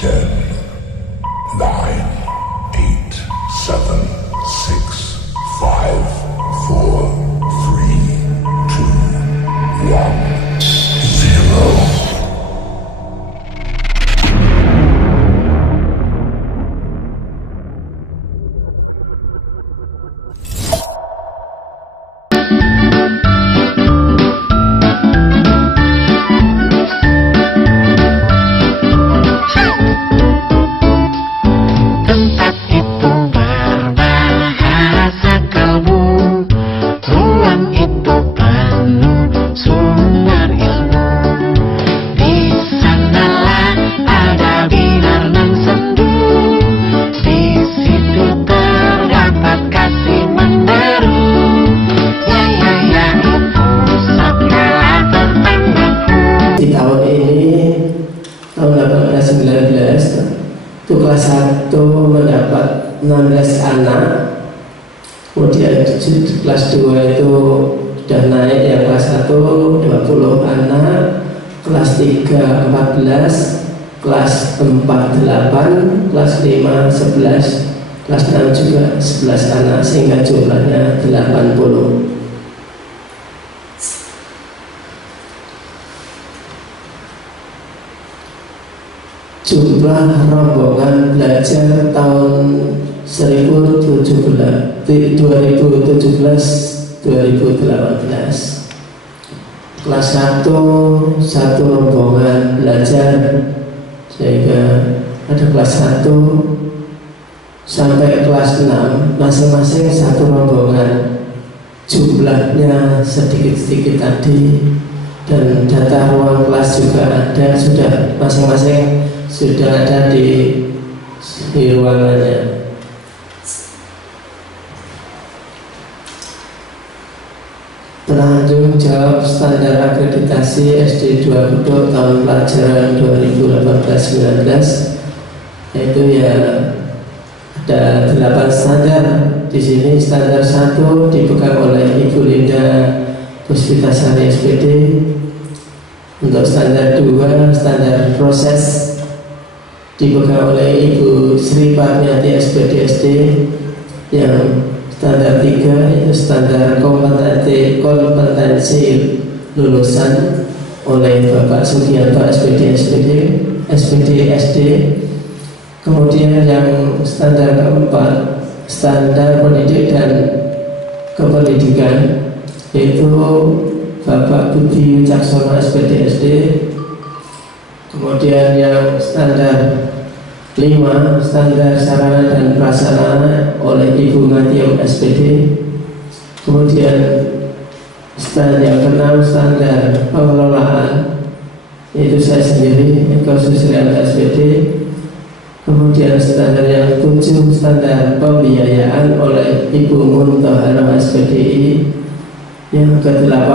10, 9, 8, 7, 6, 5, 4, 3, 2, 1, 0. Itu kelas 1 mendapat 16 anak, kemudian kelas 2 itu sudah naik, yang kelas 1 20 anak, kelas 3 14, kelas 4 8, kelas 5 11, kelas 6 juga 11 anak, sehingga jumlahnya 80. Jumlah rombongan belajar tahun 2017-2018 kelas 1 rombongan belajar, sehingga ada kelas 1 sampai kelas 6 masing-masing satu rombongan, jumlahnya sedikit-sedikit tadi, dan data ruang kelas juga ada, sudah masing-masing sudah ada di ruangannya. Penanggung jawab standar akreditasi SD 2 Kuduk tahun pelajaran 2018-19, yaitu ya ada 8 standar. Di sini standar 1 dipegang oleh Ibu Linda Puspitasari SPD. Untuk standar 2, standar proses, dipegang oleh Ibu Sri Parmiati SPD SD. Yang standar 3 itu standar kompetensi lulusan oleh Bapak Sugianto SPD SD. Kemudian yang standar keempat, standar pendidik dan kependidikan, yaitu Bapak Budi Wicaksono SPD SD. Kemudian yang standar 5, standar sarana dan prasarana oleh Ibu Matiam SPD. Kemudian yang ke-6, standar pengelolaan, yaitu saya sendiri, Eko Susrianto SPD. Kemudian standar yang 7, standar pembiayaan oleh Ibu Muntoharo SPDI. Yang ke-8,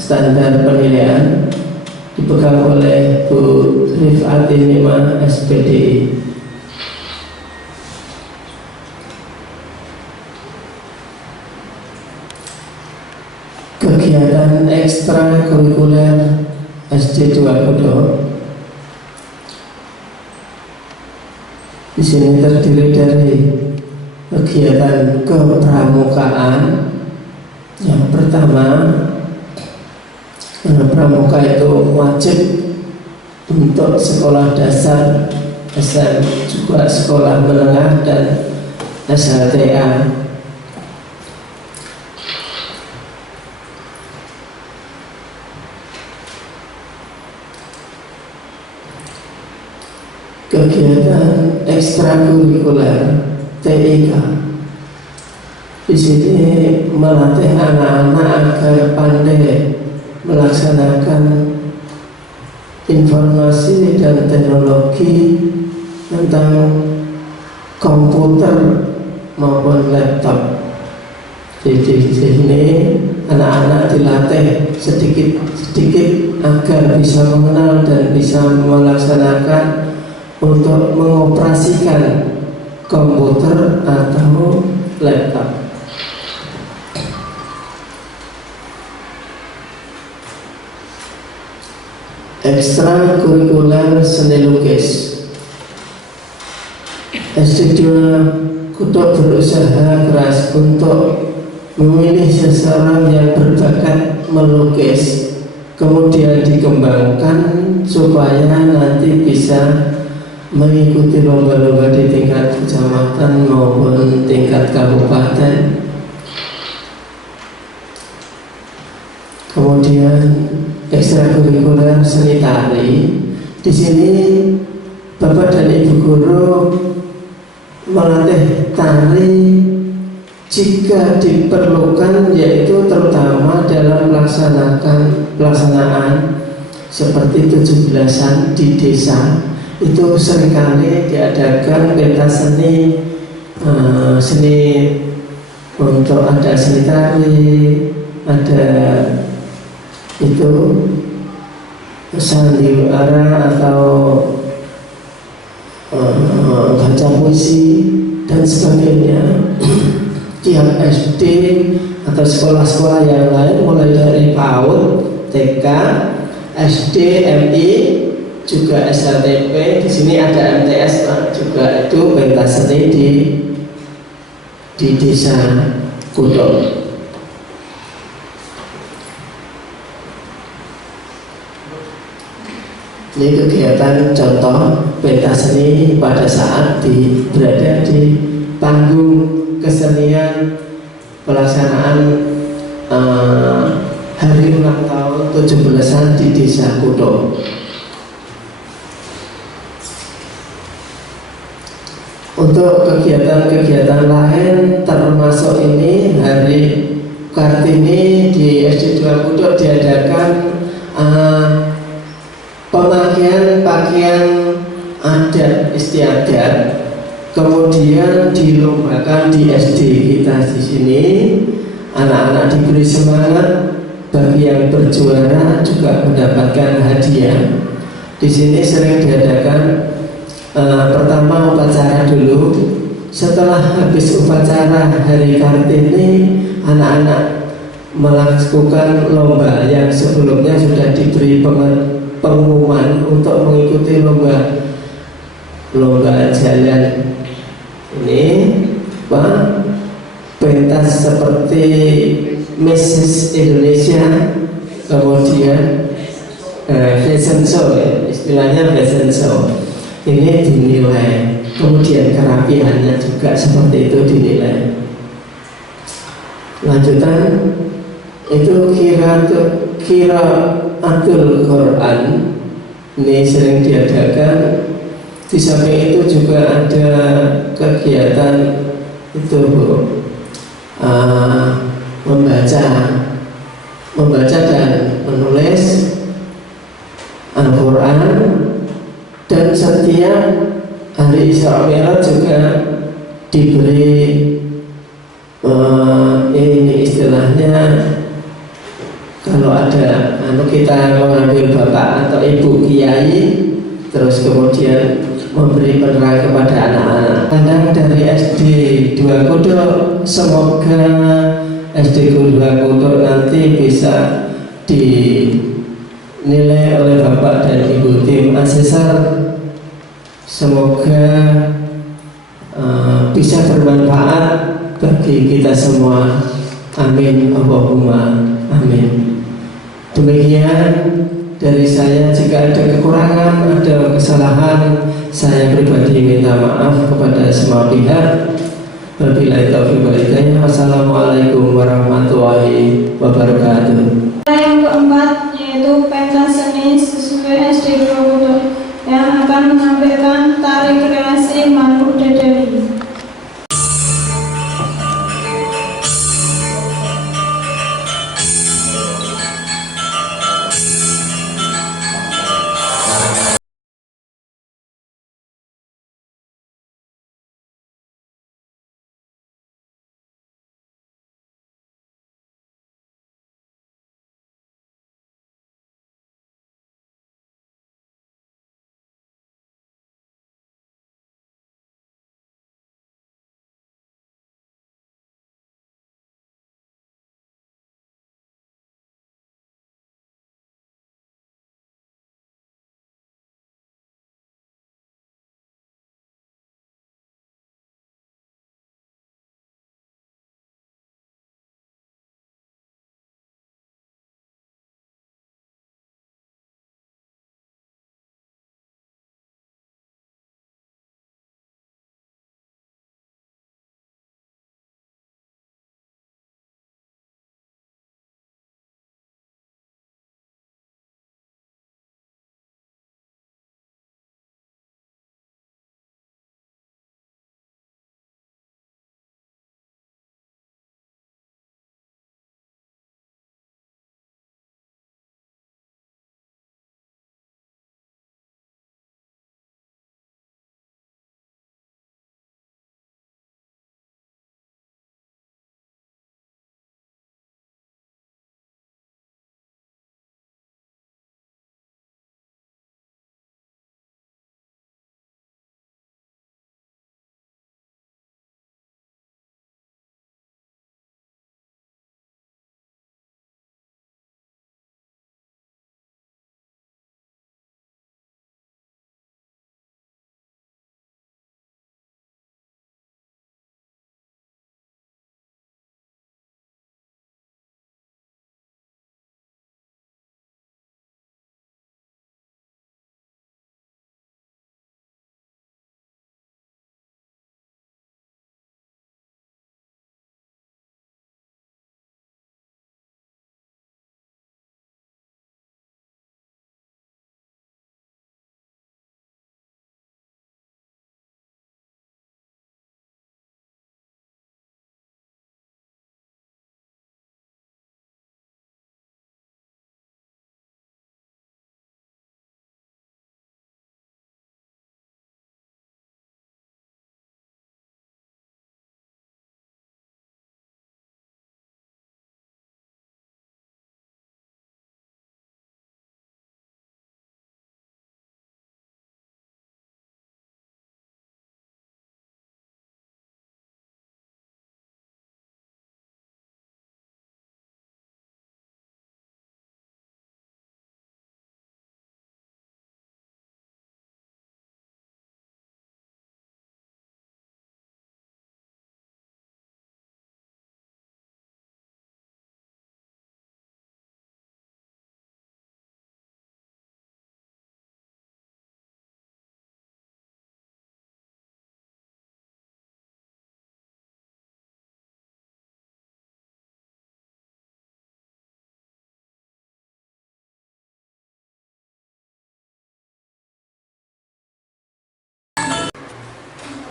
standar penilaian, dipegang oleh Bu Rifati Nima SPDI. Kegiatan ekstrakurikuler SD 2 Kuduk di sini terdiri dari kegiatan kepramukaan. Yang pertama, pramuka itu wajib untuk sekolah dasar, SM, juga sekolah menengah dan SHTA. Kegiatan ekstrakurikuler TIK, di sini melatih anak-anak agar pandai melaksanakan informasi dan teknologi tentang komputer maupun laptop. Jadi di sini anak-anak dilatih sedikit-sedikit agar bisa mengenal dan bisa melaksanakan untuk mengoperasikan komputer atau laptop. Ekstrakurikuler seni lukis, SD2 Kutok berusaha keras untuk memilih seseorang yang berbakat melukis, kemudian dikembangkan supaya nanti bisa mengikuti lomba-lomba di tingkat kecamatan maupun tingkat kabupaten. Kemudian ekstrakurikuler seni tari. Di sini Bapak dan Ibu guru melatih tari jika diperlukan, yaitu terutama dalam pelaksanaan seperti 17-an di desa. Itu seringkali diadakan pentas seni, seni untuk ada seni tari, ada itu sandiwara atau baca puisi dan sebagainya. Tiap SD atau sekolah-sekolah yang lain mulai dari PAUD, TK, SD, MI, juga SLTP. Di sini ada MTS juga, itu pentas seni di desa Kutok. Ini kegiatan contoh pentas seni pada saat berada di panggung kesenian pelaksanaan hari ulang tahun 17-an di desa Kutok. Untuk kegiatan-kegiatan lain termasuk ini hari Kartini di SD2 Kutok diadakan pemakaian pakaian adat istiadat, kemudian dilombakan di SD kita di sini. Anak-anak diberi semangat, bagi yang berjuara juga mendapatkan hadiah. Di sini sering diadakan pertama upacara dulu. Setelah habis upacara hari Kartini, anak-anak melakukan lomba yang sebelumnya sudah diberi pengumuman untuk mengikuti lomba jalan ini, pentas seperti Mrs. Indonesia, kemudian fashion show, istilahnya fashion show. Ini dinilai, kemudian kerapiannya juga seperti itu dinilai. Lanjutan itu Qiraatul Quran, ini sering diadakan. Di samping itu juga ada kegiatan itu membaca dan menulis Al-Quran, dan setiap hari Isra Mi'raj juga diberi ini istilahnya, kalau ada kita mengambil bapak atau ibu kiai, terus kemudian memberi penerang kepada anak-anak. Kadang dari SD 2 Kutok, semoga SD 2 Kutok nanti bisa dinilai oleh bapak dan ibu tim asesor. Semoga bisa bermanfaat bagi kita semua. Amin, Allahumma amin. Demikian dari saya. Jika ada kekurangan, ada kesalahan, saya pribadi minta maaf kepada semua pihak. Wabillahi taufiq wal hidayah. Wassalamualaikum warahmatullahi wabarakatuh. Yang keempat yaitu pentas seni sesuai SD Kutok yang akan menampilkan tari kreasi Manuk Dadali.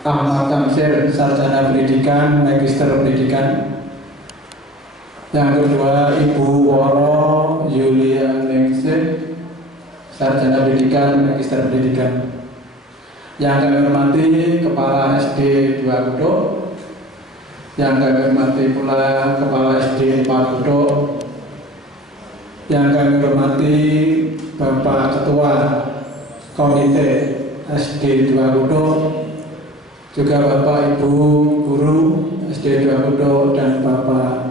Ahmad Tamsir, sarjana pendidikan, magister pendidikan. Yang kedua Ibu Woro Yulia Ningsih, sarjana pendidikan, magister pendidikan. Yang kami hormati Kepala SD 2 Kuduk, yang kami hormati pula Kepala SD 4 Kuduk, yang kami hormati Bapak Ketua Komite SD 2 Kuduk, juga Bapak Ibu Guru SD 2 Kuduk, dan Bapak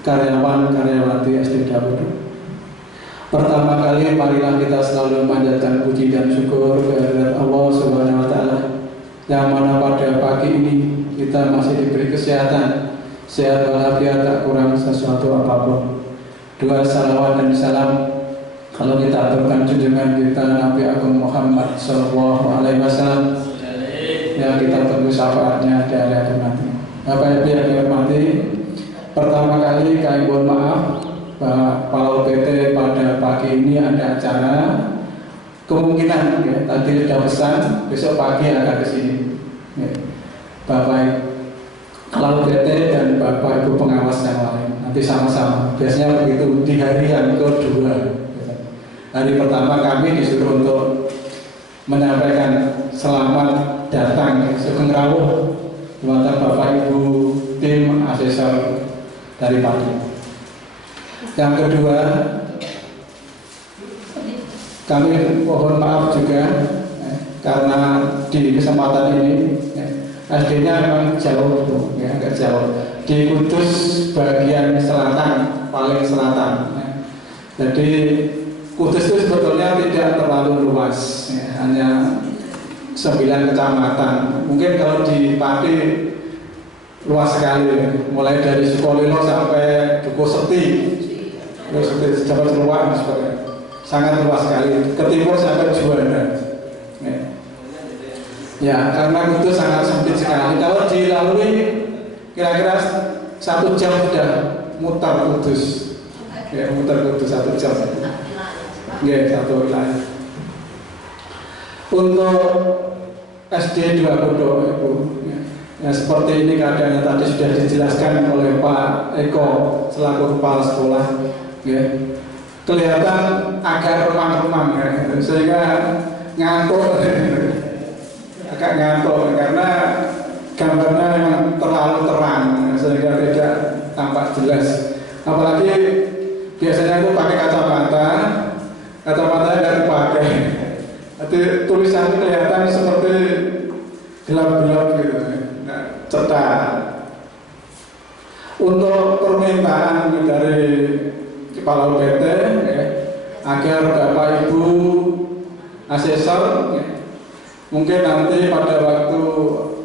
karyawan-karyawati SD 2 Kuduk. Pertama kali marilah kita selalu memanjatkan puji dan syukur kehadirat Allah Subhanahu wa Ta'ala, yang mana pada pagi ini kita masih diberi kesehatan, sehat walafiat, tak kurang sesuatu apapun. Dua salawat dan salam kalau kita aturkan junjungan kita Nabi Agung Muhammad Sallallahu Alaihi Wasallam, yang kita tunggu syafaatnya dari akhir nanti. Bapak Ibu yang dihormati, pertama kali kami mohon maaf Pak Palau PT pada pagi ini ada acara, kemungkinan ya, tadi sudah pesan besok pagi akan ke sini ya. Bapak Palau PT dan Bapak Ibu pengawas yang lain nanti sama-sama, biasanya begitu di hari yang kedua. Hari pertama kami disuruh untuk menyampaikan selamat datang Sugeng Rawuh buat Bapak Ibu tim asesor dari pagi. Yang kedua, kami mohon maaf juga karena di kesempatan ini SD-nya memang jauh, ya, agak jauh di Kudus bagian selatan, paling selatan. Jadi Kudus itu sebetulnya tidak terlalu luas, ya, hanya 9 kecamatan. Mungkin kalau di Pati luas sekali, mulai dari Sukolilo sampai Duku Seti, terus Jawa Seluan, sangat luas sekali. Ke timur sampai Juanda. Ya, karena itu sangat sempit sekali. Kalau dilalui kira-kira 1 jam sudah mutar Kudus. Ya, mutar Kudus 1 jam. Ya, 1 wilayah. Untuk SD 2 Kuduk, Ibu. Ya, seperti ini keadaannya tadi sudah dijelaskan oleh Pak Eko selaku kepala sekolah. Ya, kelihatan agak remang-remang ya, sehingga ngantuk, agak ngantuk karena gambarnya memang terlalu terang sehingga tidak tampak jelas. Apalagi biasanya itu pakai kacamata tidak dipakai. Jadi tulisan kelihatan seperti gelap-gelap gitu, cetak. Untuk permintaan dari Kepala PT ya, agar Bapak Ibu asesor ya, mungkin nanti pada waktu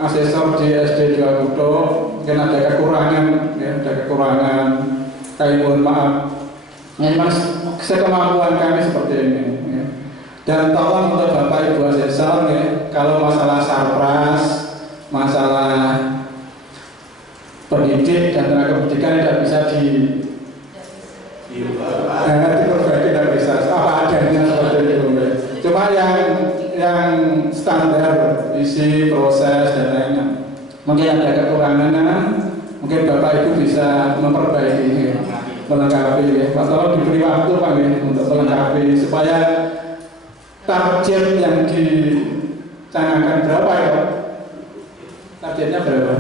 asesor di SD 2 Kuduk mungkin ada kekurangan ya, kami mohon maaf. Memang sekemampuan kami seperti ini ya. Dan tolong untuk Bapak Ibu asesor ya, kalau masalah sarpras, masalah pendidik dan tenaga pendidikan tidak bisa diperbaiki, tidak bisa apa adanya seperti itu. Cuma yang standar isi proses dan lainnya mungkin ada kekurangannya, mungkin Bapak Ibu bisa memperbaiki, melengkapi. Tolong diberi waktu Pak untuk melengkapi supaya target yang dicanangkan berapa ya? Targetnya berapa?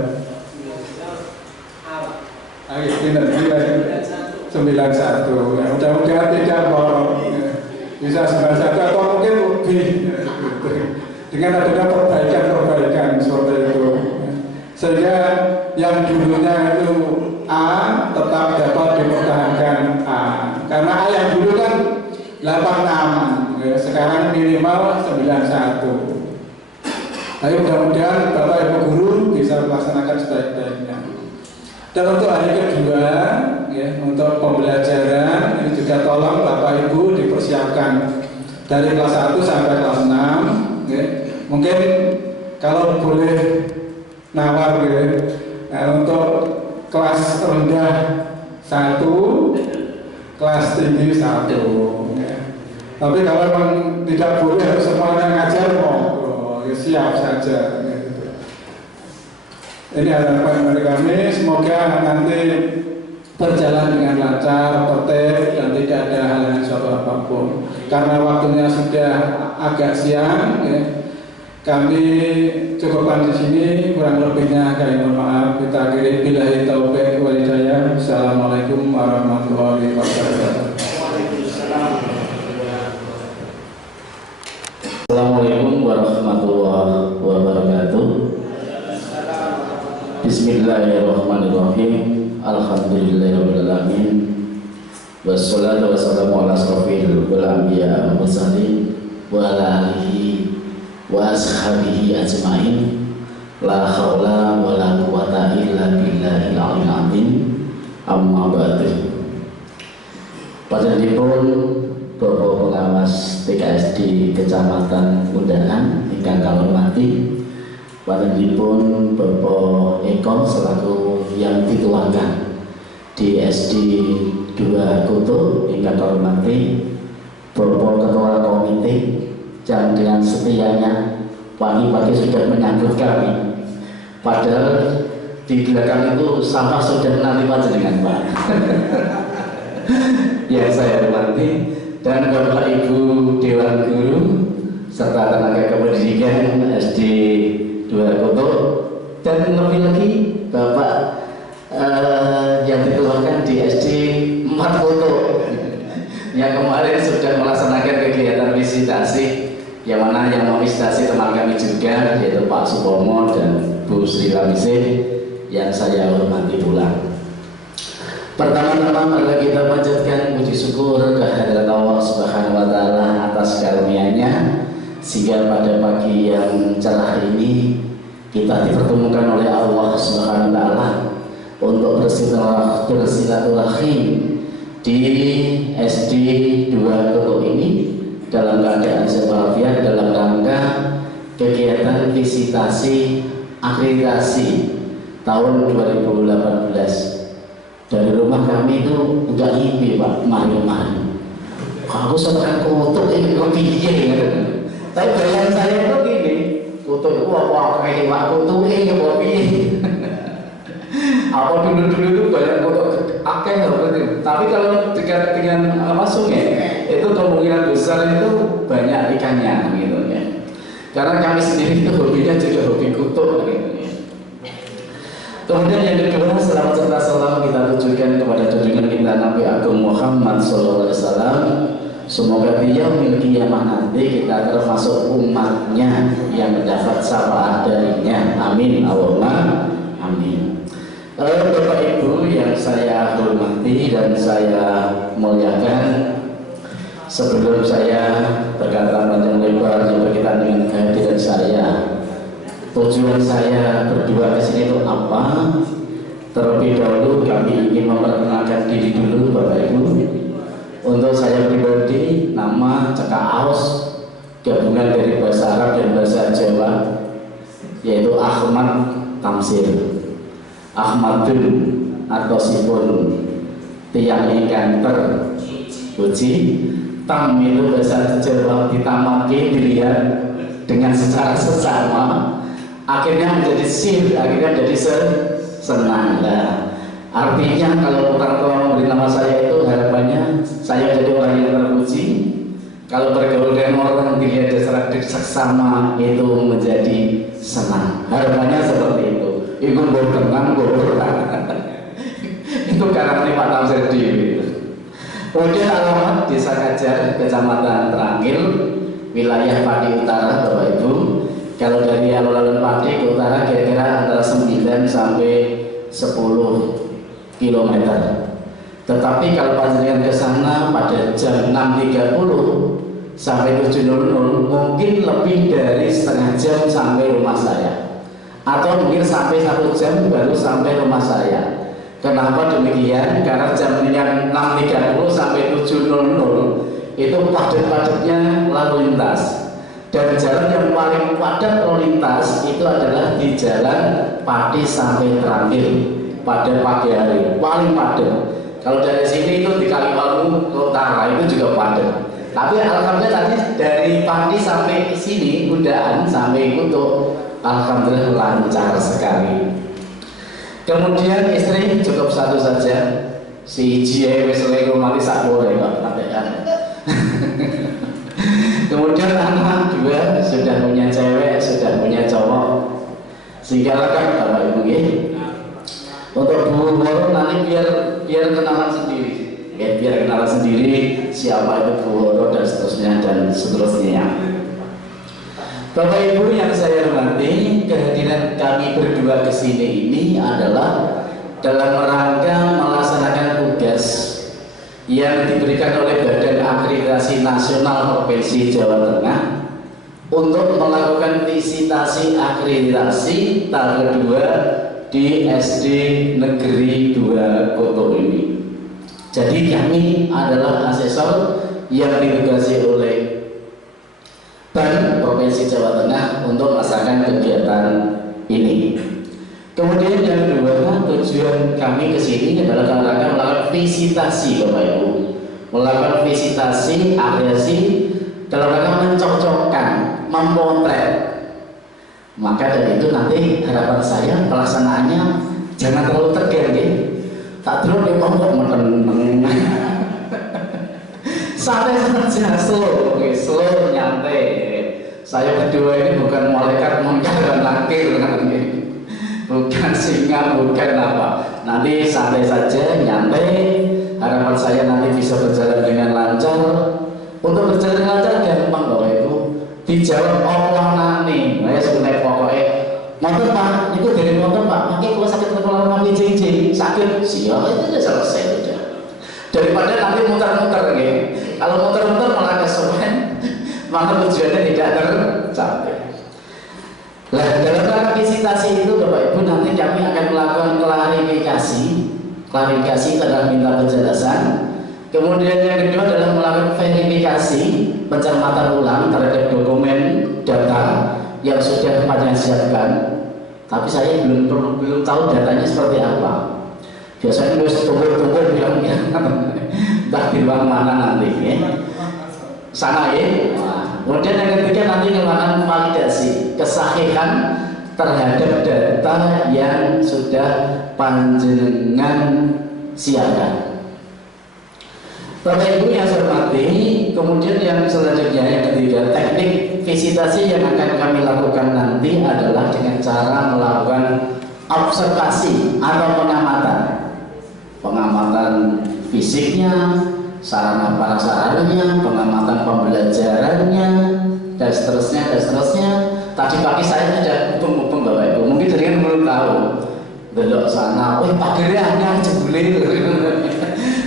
Benar, 91. Ya, mudah-mudahan tidak bisa 91 atau mungkin lebih dengan adanya perbaikan seperti itu, sehingga yang dulunya itu A tetap dapat dipertahankan A, karena A yang dulu kan 86 ya, sekarang minimal 91. Tapi mudah-mudahan Bapak Ibu Guru bisa melaksanakan sebaik-baiknya. Dan untuk hari kedua, ya, untuk pembelajaran ini juga tolong Bapak Ibu dipersiapkan dari kelas 1 sampai kelas 6. Ya. Mungkin kalau boleh nawar, ya, untuk kelas rendah 1, kelas tinggi 1. Ya. Tapi kalau memang tidak boleh semuanya ngajar, ya siap saja. Ya. Ini harapan dari kami, semoga nanti berjalan dengan lancar, tertib, dan tidak ada halangan suatu apapun. Karena waktunya sudah agak siang, ya, kami cukupkan di sini. Kurang lebihnya kami mohon maaf. Kita akhiri billahi taufiq wal hidayah. Assalamualaikum warahmatullahi wabarakatuh. Assalamualaikum warahmatullahi wabarakatuh. Bismillahirrahmanirrahim. Alhamdulillahirrahmanirrahim. Wassalatu wassalamu ala asrofil wal anbiya wal mursalin wa ala alihi wa ashabihi ajma'in. La haula wa la quwata illa billahil aliyyil azim. Amma ba'du. Panjenenganipun Bapak Pengawas TKS di Kecamatan Undangan ingkang kula hormati, panjenenganipun Bapak Eko selaku yang dituakan di SD 2 Kutu ingkang kula hormati, Bapak Ketua Komite yang dengan setianya pagi-pagi sudah menyambut kami, padahal di belakang itu sama sudah nanti panjenengan Pak. Yang saya hormati, dan Bapak Ibu Dewan Guru serta tenaga kependidikan SD 2 Kutu, dan lebih lagi Bapak yang dituakan di SD 4 Kutu yang kemarin sudah melaksanakan kegiatan visitasi, yang mana yang mevisitasi teman kami juga yaitu Pak Supomo dan Bu Sri Lamise yang saya hormati pula. Pertama-tama marilah kita panjatkan puji syukur kehadirat Allah Subhanahu wa taala atas karunia-Nya sehingga pada pagi yang cerah ini kita dipertemukan oleh Allah Subhanahu wa taala untuk bersilaturahim di SD 2 Kutu ini dalam keadaan sehat walafiat dalam rangka kegiatan visitasi akreditasi tahun 2018. Dari rumah kami itu enggak ngimpi Pak, mari-mari aku setelah kutuk ini kepiye ya. Tapi bayangan saya itu gini, kutuk itu apa kayak Pak kutuk ini kepiye. Apa dulu-dulu itu banyak kutuk akeh loh. Tapi kalau dekat dengan sungai itu kemungkinan besar itu banyak ikannya gitu ya. Karena kami sendiri itu hobinya juga hobi kutuk gitu ya. Kemudian yang kedua, selawat serta salam kita tujukan kepada junjungan kita Nabi Agung Muhammad SAW. Semoga dia memiliki kiamah nanti kita termasuk umatnya yang mendapat syafaat darinya. Amin. Allahumma amin. Bapak Ibu yang saya hormati dan saya muliakan, sebelum saya berkata panjang lebar yang berkaitan dengan kehadiran saya, tujuan saya berdua ke sini itu apa? Terlebih dahulu kami ingin memperkenalkan diri dulu Bapak Ibu. Untuk saya pribadi, nama Cekak Aus, gabungan dari bahasa Arab dan bahasa Jawa, yaitu Ahmad Tamsir, Ahmadun atau Sipun, tiang ingkang terpuji. Tam itu bahasa Jawa ditamaki dilihat dengan secara sesama, akhirnya menjadi sir, akhirnya menjadi senang. Nah, artinya kalau orang tua memberi nama saya itu harapannya saya jadi orang yang terpuji. Kalau bergaul dengan orang dilihat secara seksama itu menjadi senang. Harapannya seperti itu. Itu berkenan, itu karakter Pak Tamsir Dewi. Kemudian alamat Desa Kajar, Kecamatan Terangil, wilayah Pati Utara, Bapak Ibu. Kalau dari alun-alun Pati ke utara kira-kira antara 9 sampai 10 km. Tetapi kalau panjenengan ke sana pada jam 6.30 sampai 7.00 mungkin lebih dari setengah jam sampai rumah saya, atau mungkin sampai 1 jam baru sampai rumah saya. Kenapa demikian? Karena jam yang 6.30 sampai 7.00 itu padat-padatnya lalu lintas. Dan jalan yang paling padat lalu lintas itu adalah di jalan Pati sampai Terangil pada pagi hari, paling padat. Kalau dari sini itu di Kaliwalu ke utara itu juga padat. Tapi alhamdulillah tadi dari Pati sampai sini Undaan sampai Kutu, alhamdulillah lancar sekali. Kemudian istri cukup satu saja, si Jie wis mati sak boleh kok sampean. Kemudian anak dua sudah punya cewek, sudah punya cowok, sehingga lengkap Bapak Ibu ya. Untuk Bu Woro nanti biar kenalan sendiri, ya, biar kenalan sendiri siapa itu Bu Woro dan seterusnya. Bapak Ibu yang saya hormati, kehadiran kami berdua ke sini ini adalah dalam rangka melaksanakan tugas yang diberikan oleh Badan Akreditasi Nasional Provinsi Jawa Tengah untuk melakukan visitasi akreditasi tahap kedua di SD Negeri 2 Koto ini. Jadi kami adalah asesor yang ditugasi oleh BAN Provinsi Jawa Tengah untuk melaksanakan kegiatan ini. Kemudian yang kedua, tujuan kami ke sini adalah dalam rangka melakukan visitasi Bapak Ibu, melakukan visitasi akreditasi dalam rangka mencocokkan, memotret. Maka dari itu nanti harapan saya pelaksanaannya jangan terlalu tegang ya. Tak terlalu dipongkok meneng. Santai saja, slow, nyantai. Saya berdua ini bukan malaikat munkar dan nakir, bukan singa, bukan apa. Nanti santai saja, nyantai. Harapan saya nanti bisa berjalan dengan lancar. Untuk berjalan dengan lancar gampang Bapak Ibu. Dijawab Allah nanti. Nah, sebenarnya pokoknya motor Pak, itu dari motor Pak. Makanya kalau sakit kepala mati jeng sakit, siapa itu sudah selesai sudah. Daripada nanti muter-muter gitu. Kalau muter-muter malah kesuwen, maka tujuannya tidak tercapai. Nah, dalam rangka visitasi itu Bapak Ibu nanti kami akan melakukan klarifikasi adalah minta penjelasan. Kemudian yang kedua adalah melakukan verifikasi pencermatan ulang terhadap dokumen data yang sudah panjang siapkan. Tapi saya belum tahu datanya seperti apa. Biasanya harus tunggu bilang ya, entah di ruang mana nanti ya. Sana ya. Kemudian yang ketiga nanti melakukan validasi kesahihan terhadap data yang sudah panjenengan siapkan. Bapak Ibu yang saya hormati, kemudian yang selanjutnya yang ketiga, teknik visitasi yang akan kami lakukan nanti adalah dengan cara melakukan observasi atau pengamatan fisiknya, sarana prasarannya, pengamatan pembelajarannya, dan seterusnya. Tadi pagi saya sudah hubung Bapak Ibu, mungkin dari yang belum tahu, belok sana, pagernya jebule,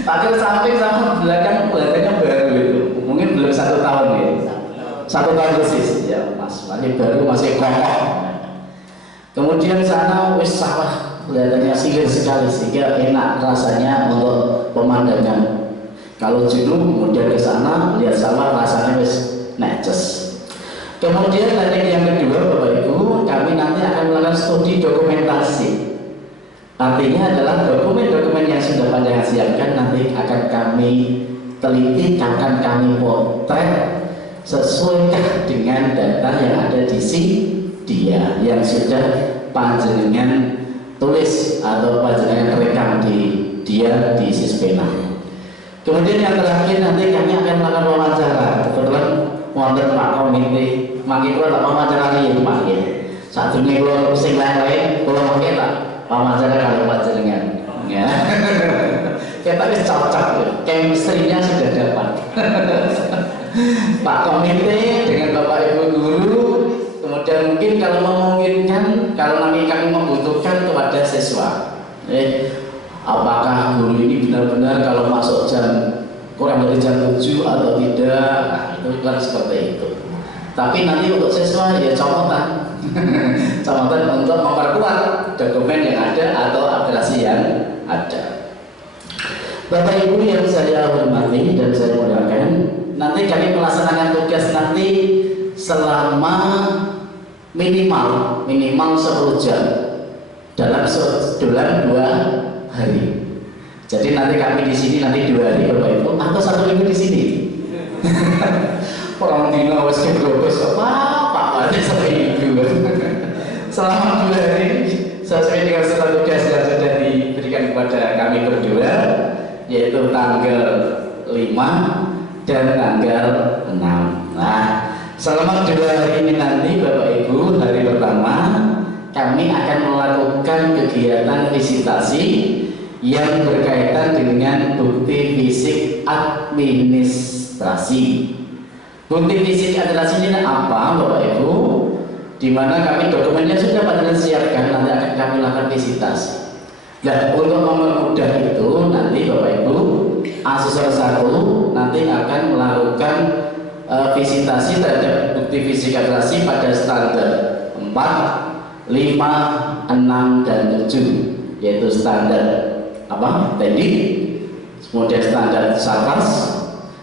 pager samping sama belakang baru itu, mungkin belum 1 tahun ya, 1 tahun persis ya Mas, masih baru, masih kokoh. Kemudian sana sawah kelihatannya silir sekali sehingga enak rasanya untuk pemandangan. Kalau jenuh kemudian ke sana lihat sawah rasanya neces. Kemudian teknik yang kedua Bapak Ibu, kami nanti akan melakukan studi dokumentasi. Artinya adalah dokumen-dokumen yang sudah panjang siapkan nanti akan kami teliti, akan kami potret sesuai dengan data yang ada di dia yang sudah panjenengan tulis atau panjenengan rekam di dia di Sispena. Kemudian yang terakhir nanti kami akan melakukan wawancara. Kebetulan wonten Pak Komite, mangke kula tak wawancara iki Pak nggih. Sadurunge kula sing lain-lain kula mangke tak wawancara karo panjenengan. Ya. Kita wis cocok ya. Chemistry-nya sudah dapat. Pak Komite dengan Bapak Ibu guru, kemudian mungkin kalau memungkinkan, kalau nanti kami membutuhkan kepada siswa. Apakah guru ini benar-benar kalau masuk jam kurang dari jam 7 atau tidak, nah, itu kan seperti itu. Tapi nanti untuk siswa ya copotan untuk memperkuat dokumen yang ada atau aplikasi yang ada. Bapak Ibu yang saya hormati dan saya muliakan, nanti kami melaksanakan tugas nanti selama minimal 10 jam dalam 2 hari. Jadi nanti kami di sini nanti 2 hari Bapak Ibu atau 1 minggu di sini. Orang dino wes keblokos apa ada 1 minggu. Selama 2 hari sesuai dengan surat tugas yang sudah kepada kami berdua, yaitu tanggal 5 dan tanggal 6. Nah, selama 2 hari ini nanti Bapak Ibu, hari pertama kami akan melakukan kegiatan visitasi yang berkaitan dengan bukti fisik administrasi. Bukti fisik administrasi ini apa Bapak Ibu? Di mana kami dokumennya sudah pada siapkan, nanti akan kami lakukan visitasi. Nah, untuk mempermudah itu nanti Bapak Ibu asesor 1 nanti akan melakukan visitasi terhadap bukti fisik administrasi pada standar 4, 5, 6, dan 7, yaitu standar apa? Teknik, kemudian standar sarkas,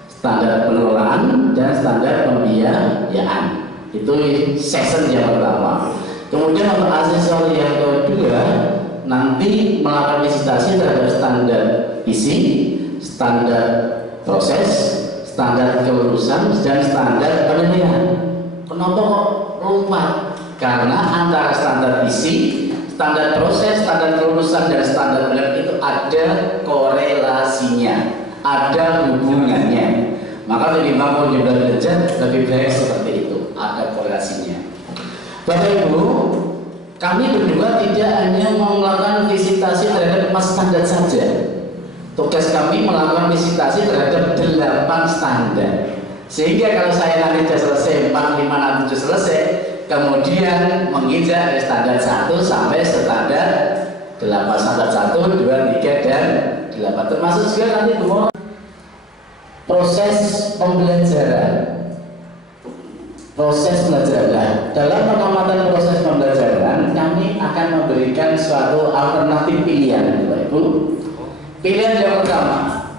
standar pengelolaan, dan standar pembiayaan. Itu season yang pertama. Kemudian untuk asesor yang kedua nanti melakukan visitasi terhadap standar isi, standar proses, standar kelulusan, dan standar penilaian. Kenapa kok lompat? Karena antara standar isi, standar proses, standar kelulusan, dan standar penilaian itu ada korelasinya, ada hubungannya. Maka minimal pun jumlah derajat lebih baik seperti itu, ada korelasinya. Bapak Ibu, kami berdua tidak hanya melakukan visitasi terhadap 4 standar saja. Tugas kami melakukan visitasi terhadap 8 standar. Sehingga kalau saya nanti sudah selesai 4, 5, 6, 7 selesai, kemudian menginjak dari standar 1 sampai standar 8, standar 1, 2, 3, dan 8. Termasuk juga nanti proses pembelajaran. Proses pembelajaran. Dalam pengamatan proses pembelajaran, kami akan memberikan suatu alternatif pilihan, Bapak Ibu. Pilihan yang pertama,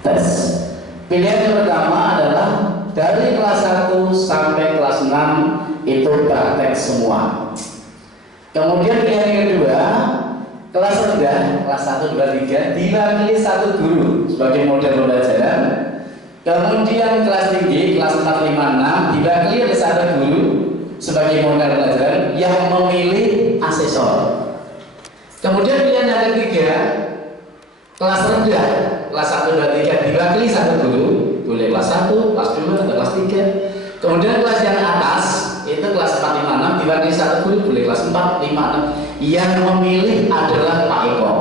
tes. Pilihan yang pertama adalah dari kelas 1 sampai kelas 6 itu praktek semua. Kemudian pilihan yang kedua, kelas rendah, kelas 1, 2, 3 diwakili 1 guru sebagai model pembelajaran. Kemudian kelas tinggi, kelas 4, 5, 6 diwakili oleh 1 guru sebagai model pembelajaran yang memilih asesor. Kemudian pilihan yang ketiga, kelas rendah, kelas 1, 2, 3 diwakili 1 guru, boleh kelas 1, kelas 2, atau kelas 3. Kemudian kelas yang atas itu kelas 4, 5, 6 diwakili 1 guru, boleh kelas 4, 5, 6. Yang memilih adalah Pak Eko.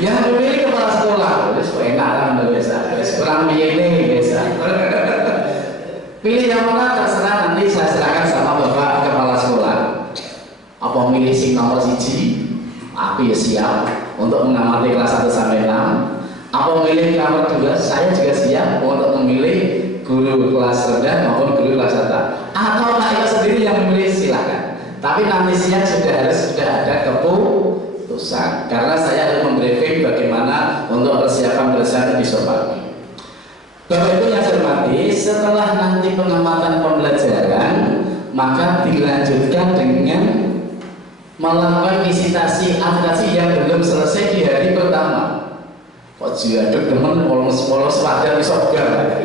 Yang memilih kepala sekolah. Terus enak kan biasa. Kurang milih biasa. Pilih yang mana terserah, nanti saya serahkan sama Bapak kepala sekolah. Apa milih si nomor 1? Aku ya siap untuk mengamati kelas 1 sampai 6. Apa milih nomor 2? Saya juga siap untuk memilih guru kelas rendah maupun guru kelas atas. Atau Pak Eko sendiri yang memilih, silakan. Tapi nanti siang sudah ada keputusan. Karena saya harus membriefing bagaimana untuk persiapan besok pagi. Bapak Ibu yang saya hormati, setelah nanti pengamatan pembelajaran, maka dilanjutkan dengan melakukan visitasi administrasi yang belum selesai di hari pertama. Kok jiaduk teman polos wadah bisa gar.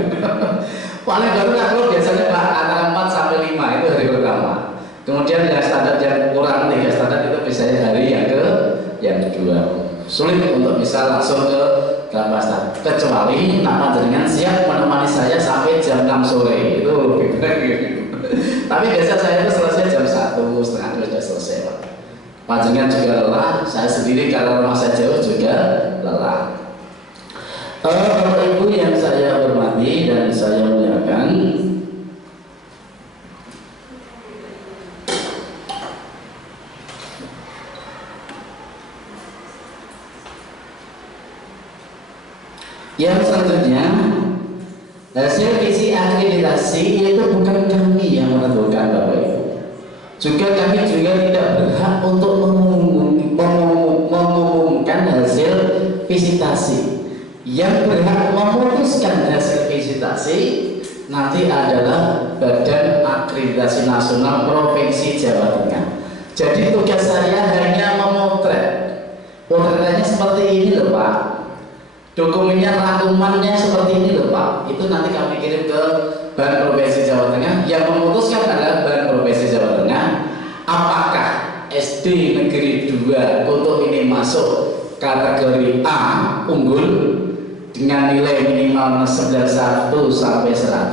Paling baru kalau biasanya Pak antara 4 sampai 5 itu hari pertama. Kemudian yang standar yang kurang 3 standar itu biasanya hari yang kedua. Sulit untuk bisa langsung ke 8 standar. Kecuali panjenengan siap menemani saya sampai jam 6 sore itu lebih baik gitu. Tapi biasa saya itu selesai jam 1, setengah 2 sudah selesai Pak. Panjenengan juga lelah, saya sendiri kalau rumah saya jauh juga lelah. Bapak Ibu yang saya hormati dan saya muliakan, yang selanjutnya, hasil visi akreditasi itu bukan kami yang menentukan Bapak Ibu. Juga kami juga tidak berhak untuk mengumumkan hasil visitasi. Yang berhak memutuskan hasil visitasi nanti adalah Badan Akreditasi Nasional Provinsi Jawa Tengah. Jadi tugas saya hanya memotret. Potretnya seperti ini loh Pak. Dokumennya rangkumannya seperti ini loh Pak. Itu nanti kami kirim ke Ban Provinsi Jawa Tengah. Yang memutuskan adalah Ban Provinsi Jawa Tengah. Apakah SD Negeri 2 Kutuk ini masuk kategori A unggul dengan nilai minimal 91 sampai 100,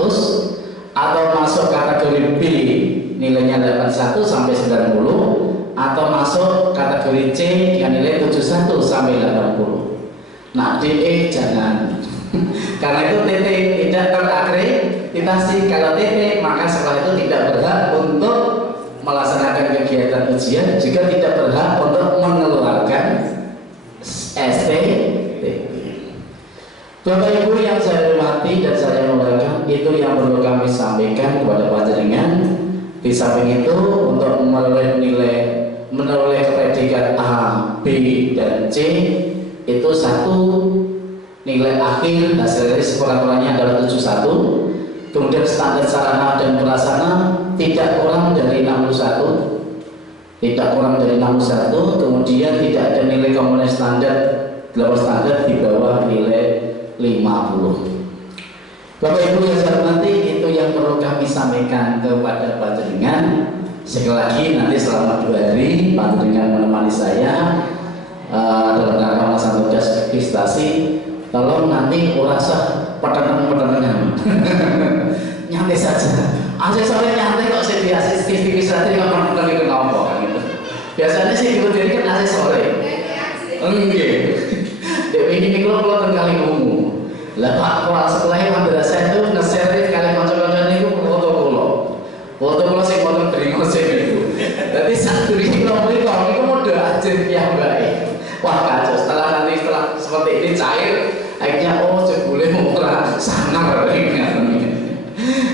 atau masuk kategori B nilainya 81 sampai 90, atau masuk kategori C dengan nilai 71 sampai 80. Nah, DE jangan. Karena itu TT tidak terakreditasi. Kalau TT, maka sekolah itu tidak berhak untuk melaksanakan kegiatan ujian, juga tidak berhak untuk mengeluarkan STT. Bapak Ibu yang saya hormati dan saya muliakan, itu yang perlu kami sampaikan kepada panjenengan. Di samping itu, untuk menoleh predikat A, B, dan C, itu satu nilai akhir hasil dari sekolah-sekolahnya adalah 71. Kemudian standar sarana dan prasarana tidak kurang dari 61, kemudian tidak ada nilai komponen standar di bawah nilai 50. Bapak Ibu yang saya hormati, itu yang perlu kami sampaikan kepada panjenengan. Sekali lagi, nanti selama 2 hari panjenengan menemani saya dalam rangka melaksanakan tugas registrasi. Tolong nanti urasa petenang nyantai saja. Aksesori nyantai kok saya di asisten registrasi kok petenang itu ngomong gitu. Biasanya sih itu jadi kan aksesori. Enggak. Ini kalau kali ngomong. Lah Pak kepala sekolahnya madrasah itu nge-share kali kanca-kanca niku foto kula sing foto beringo sing itu. Dadi satu iki ngomong niku mode ajen piyambake. Wah kacau, setelah seperti ini cair, akhirnya jebule ora sangar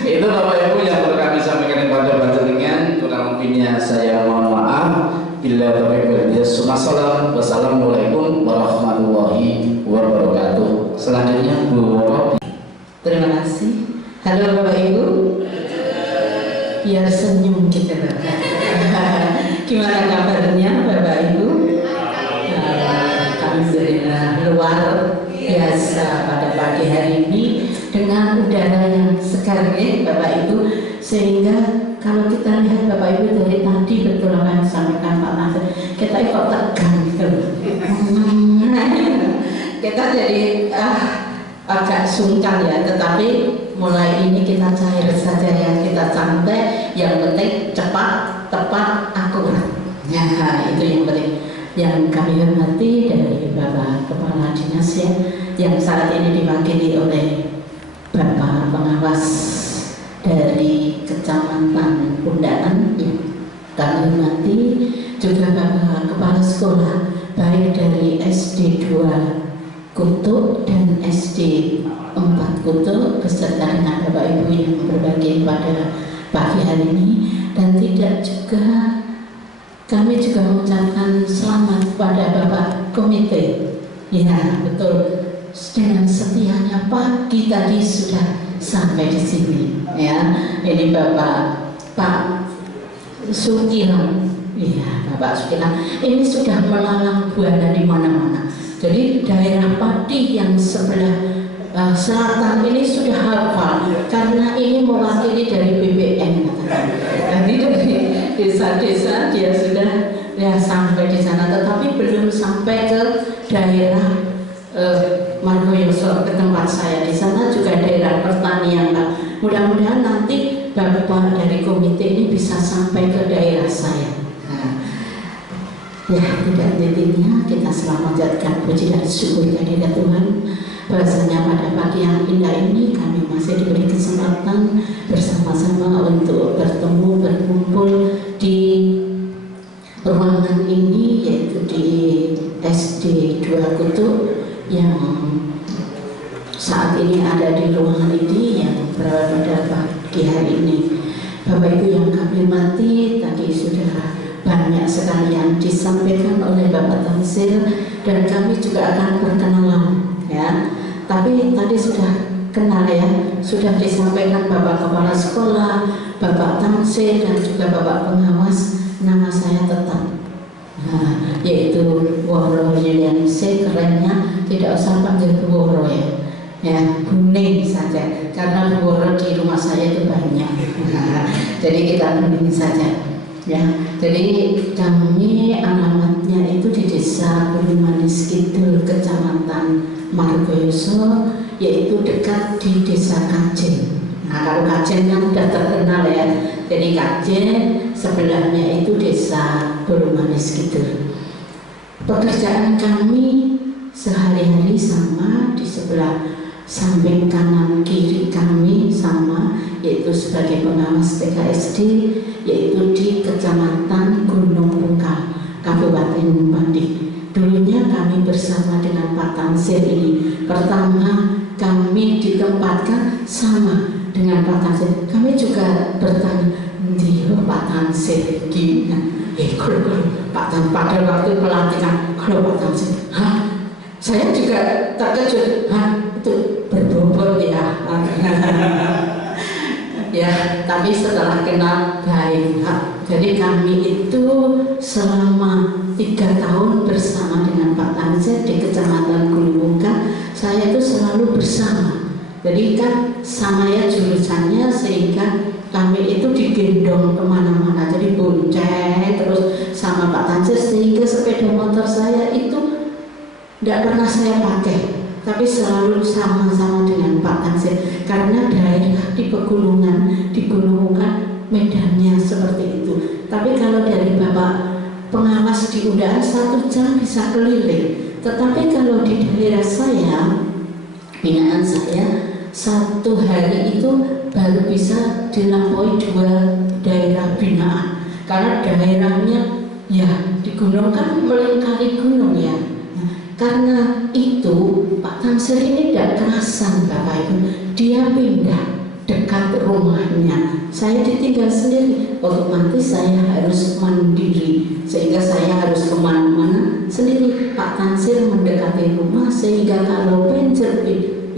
itu Bapak Ibu yang perlu kami sampaikan kepada panjenengan. Kurang lebihnya saya mohon maaf. Bila taufiq wal wassalamualaikum warahmatullahi wabarakatuh. Selanjutnya Bu Woro. Terima kasih. Halo Bapak Ibu. Biar senyum kita. Gimana kabarnya Bapak Ibu? Alhamdulillah luar biasa pada pagi hari ini dengan udara yang segar ya Bapak Ibu, sehingga kalau kita lihat Bapak Ibu dari tadi betul apa yang disampaikan Pak Nasir, kita kok tegang gitu. Kita jadi agak sungkan ya, tetapi mulai ini kita cair saja ya, kita santai, yang penting cepat, tepat, akurat. Nah itu yang penting. Yang kami hormati dari Bapak Kepala Dinas ya, yang saat ini diwakili oleh Bapak Pengawas dari Kecamatan Undaan ya. Kami hormati juga Bapak Kepala Sekolah baik dari SD 2 Kutuk dan SD 4 Kutuk beserta dengan Bapak Ibu yang berbagi pada pagi hari ini, dan tidak juga kami juga mengucapkan selamat pada Bapak Komite. Ya betul, dengan setianya pagi tadi sudah sampai di sini. Ya, ini Pak Sukilan. Iya, Bapak Sukilan. Ini sudah melalang buana di mana-mana. Jadi daerah Pati yang sebelah selatan ini sudah hafal, karena ini mewakili dari BPN. Jadi dari desa-desa dia sudah ya sampai di sana, tetapi belum sampai ke daerah Margoyoso, ke tempat saya. Di sana juga daerah pertanian, Pak. Mudah-mudahan nanti Bapak dari komite ini bisa sampai ke daerah saya. Ya, tidak intinya kita selalu menjadikan puji dan syukur kehadirat Tuhan, bahwasanya pada pagi yang indah ini kami masih diberi kesempatan bersama-sama untuk bertemu, berkumpul di ruangan ini, yaitu di SD 2 Kutuk yang saat ini ada di ruangan ini yang berada pada pagi hari ini. Bapak Ibu yang kami hormati, tadi sudah banyak sekali yang disampaikan oleh Bapak Tamsil, dan kami juga akan berkenalan ya. Tapi tadi sudah kenal ya, sudah disampaikan Bapak Kepala Sekolah, Bapak Tamsil, dan juga Bapak Pengawas. Nama saya tetap, yaitu Woro Yulianse, kerennya tidak usah panggil Woro ya, Buning saja, karena Woro di rumah saya itu banyak. Jadi kita Buning saja ya. Jadi kami alamatnya itu di Desa Bulumanis Kidul, Kecamatan Margoyoso, yaitu dekat di Desa Kajen. Nah, kalau Kajen kan sudah terkenal ya. Jadi Kajen sebelahnya itu Desa Bulumanis Kidul. Pekerjaan kami sehari-hari sama, di sebelah samping kanan kiri kami sama, yaitu sebagai pengawas TKSD, yaitu di Kecamatan Gunung Bungkal, Kabupaten Pati. Dulunya kami bersama dengan Pak Tansir ini. Pertama kami ditempatkan sama dengan Pak Tansir. Kami juga bertanya, dia Pak Tansir gimana? Kalau Pak Tansir pada waktu pelatihan, kalau Pak Tansir, saya juga terkejut, itu berbobot ya. Ya, tapi setelah kenal baik. Jadi kami itu selama 3 tahun bersama dengan Pak Tansir di Kecamatan Gulubungka. Saya itu selalu bersama. Jadi kan sama ya jurusannya, sehingga kami itu digendong kemana-mana. Jadi bonceng terus sama Pak Tansir, sehingga sepeda motor saya itu tidak pernah saya pakai, tapi selalu sama-sama dengan Pak Tansir, karena daerah di pegunungan, di gunungan medannya seperti itu. Tapi kalau dari Bapak pengawas di Undaan 1 jam bisa keliling, tetapi kalau di daerah saya, binaan saya, 1 hari itu baru bisa dilampaui 2 daerah binaan, karena daerahnya ya di gunung kan melingkari gunung ya. Karena itu Pak Tansir ini tidak kerasan Bapak Ibu, dia pindah dekat rumahnya. Saya ditinggal sendiri, otomatis saya harus mandiri, sehingga saya harus kemana-mana sendiri. Pak Tansir mendekati rumah, sehingga kalau pencet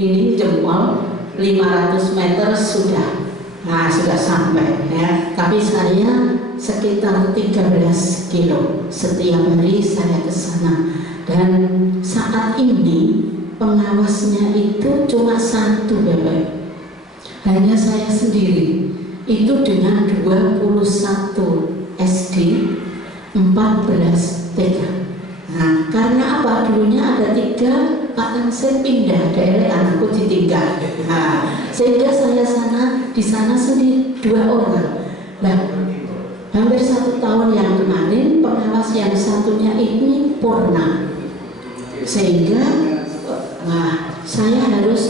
ini jempol 500 meter sudah sampai ya. Tapi saya sekitar 13 kilo setiap hari saya ke sana. Dan saat ini pengawasnya itu cuma 1 Bapak, hanya saya sendiri. Itu dengan 21 SD, 14 TK. Nah, karena apa? Dulunya ada 3, Pak Tansir pindah daerah, anakku ditinggal. Nah, sehingga saya di sana sendiri 2 orang. Nah, hampir 1 tahun yang kemarin pengawas yang satunya ini purna, sehingga saya harus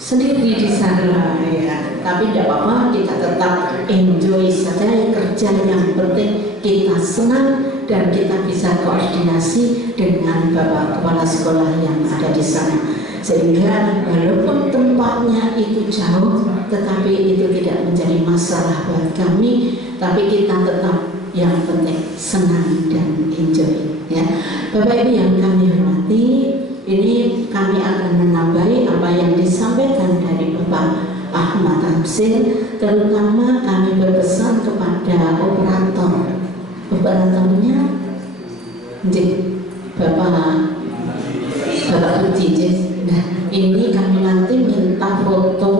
sendiri di sana ya. Tapi tidak apa-apa, kita tetap enjoy saja kerja. Yang penting kita senang dan kita bisa koordinasi dengan Bapak Kepala Sekolah yang ada di sana, sehingga walaupun tempatnya itu jauh, tetapi itu tidak menjadi masalah buat kami. Tapi kita tetap yang penting senang dan enjoy ya. Bapak Ibu yang kami hormati, ini kami akan menambahi apa yang disampaikan dari Bapak Ahmad Tamsin. Terutama kami berpesan kepada operatornya Bapak Uji. Nah, ini kami nanti minta foto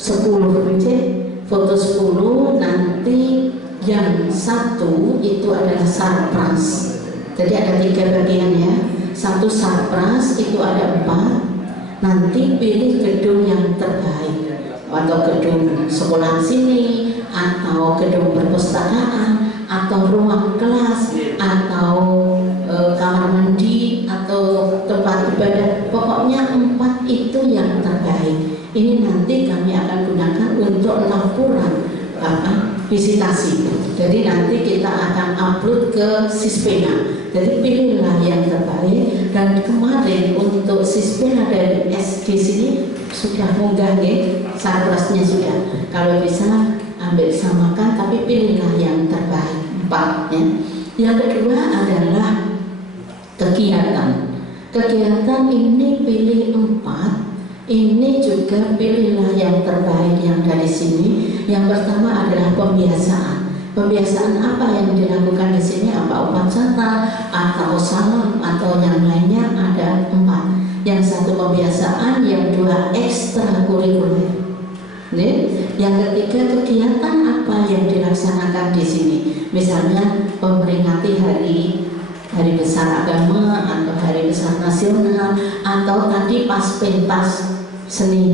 10 foto 10, nanti yang 1 itu adalah sarpras. Jadi ada 3 bagian ya. 1 sarpras itu ada 4. Nanti pilih gedung yang terbaik, atau gedung sekolah sini, atau gedung perpustakaan, atau ruang kelas, atau kamar mandi, atau tempat ibadah. Pokoknya 4 itu yang terbaik. Ini nanti kami akan gunakan untuk laporan visitasi. Jadi nanti kita akan upload ke Sispena. Jadi pilihlah yang terbaik. Dan kemarin untuk Sispena dari SD sini sudah munggah nih, sarprasnya sudah. Kalau bisa ambil samakan, tapi pilihlah yang terbaik 4 ya. Yang kedua adalah kegiatan. Kegiatan ini pilih 4. Ini juga pilihlah yang terbaik yang dari sini. Yang pertama adalah pembiasaan. Pembiasaan apa yang dilakukan di sini? Apa upacara atau salam atau yang lainnya? Ada 4. Yang satu pembiasaan, yang 2 ekstrakurikuler. Yang ketiga kegiatan apa yang dilaksanakan di sini? Misalnya memperingati hari besar agama atau hari besar nasional, atau tadi pas pentas seni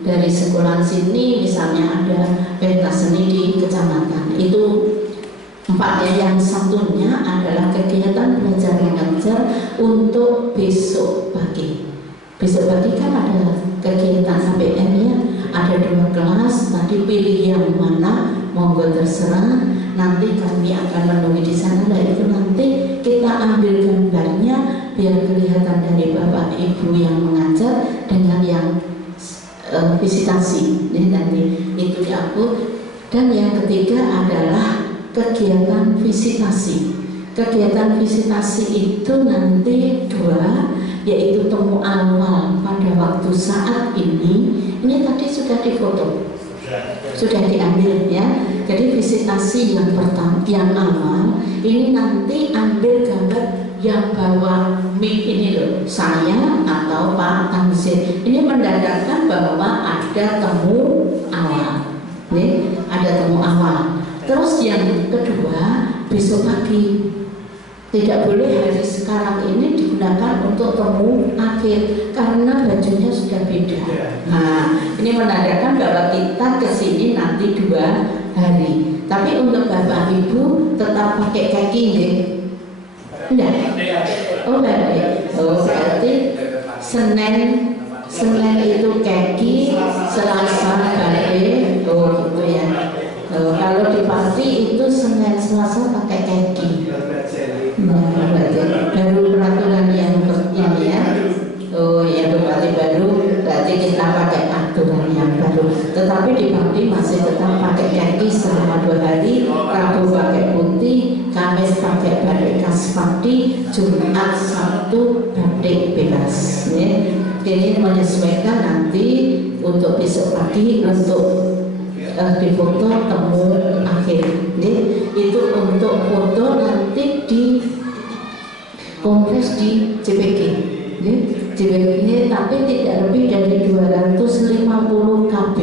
dari sekolah sini, misalnya ada pentas seni di kecamatan. Itu 4 ya. Yang satunya adalah kegiatan belajar mengajar untuk besok pagi. Besok pagi kan ada kegiatan HBM ya, ada 2 kelas. Tadi pilih yang mana, monggo terserah. Nanti kami akan menunggu di sana. Nah itu nanti kita ambil gambarnya biar kelihatan dari Bapak Ibu yang mengajar dengan yang visitasi. Nanti itu diupload. Dan yang ketiga adalah kegiatan visitasi. Kegiatan visitasi itu nanti 2, yaitu temu awal pada waktu saat ini. Ini tadi sudah difoto, sudah diambil ya. Jadi visitasi yang pertama, yang awal ini nanti ambil gambar yang bawa mic ini loh, saya atau Pak Tanzil. Ini mendadakkan bahwa ada temu awal. Nih, ada temu awal. Terus yang kedua, besok pagi. Tidak boleh hari sekarang ini digunakan untuk temu akhir karena bajunya sudah beda. Nah, ini menandakan bahwa kita kesini nanti 2 hari. Tapi untuk Bapak Ibu tetap pakai kaki nggih? Enggak. Oh, enggak. Oh, berarti Senin itu kaki, Selasa balik. Oh, gitu ya. Kalau di Pati itu Senin Selasa pakai kaki. Nah, baru peraturan yang ya. Oh ya, berarti baru, berarti kita pakai aturan yang baru. Tetapi di Pati masih tetap pakai kaki selama 2 hari. Rabu pakai putih, Kamis pakai batik khas Pati, Jumat Sabtu batik bebas. Ini menyesuaikan nanti untuk besok pagi untuk difoto temu akhir. Itu untuk foto nanti di kompres di JPG. JPG tapi tidak lebih dari 250 KB.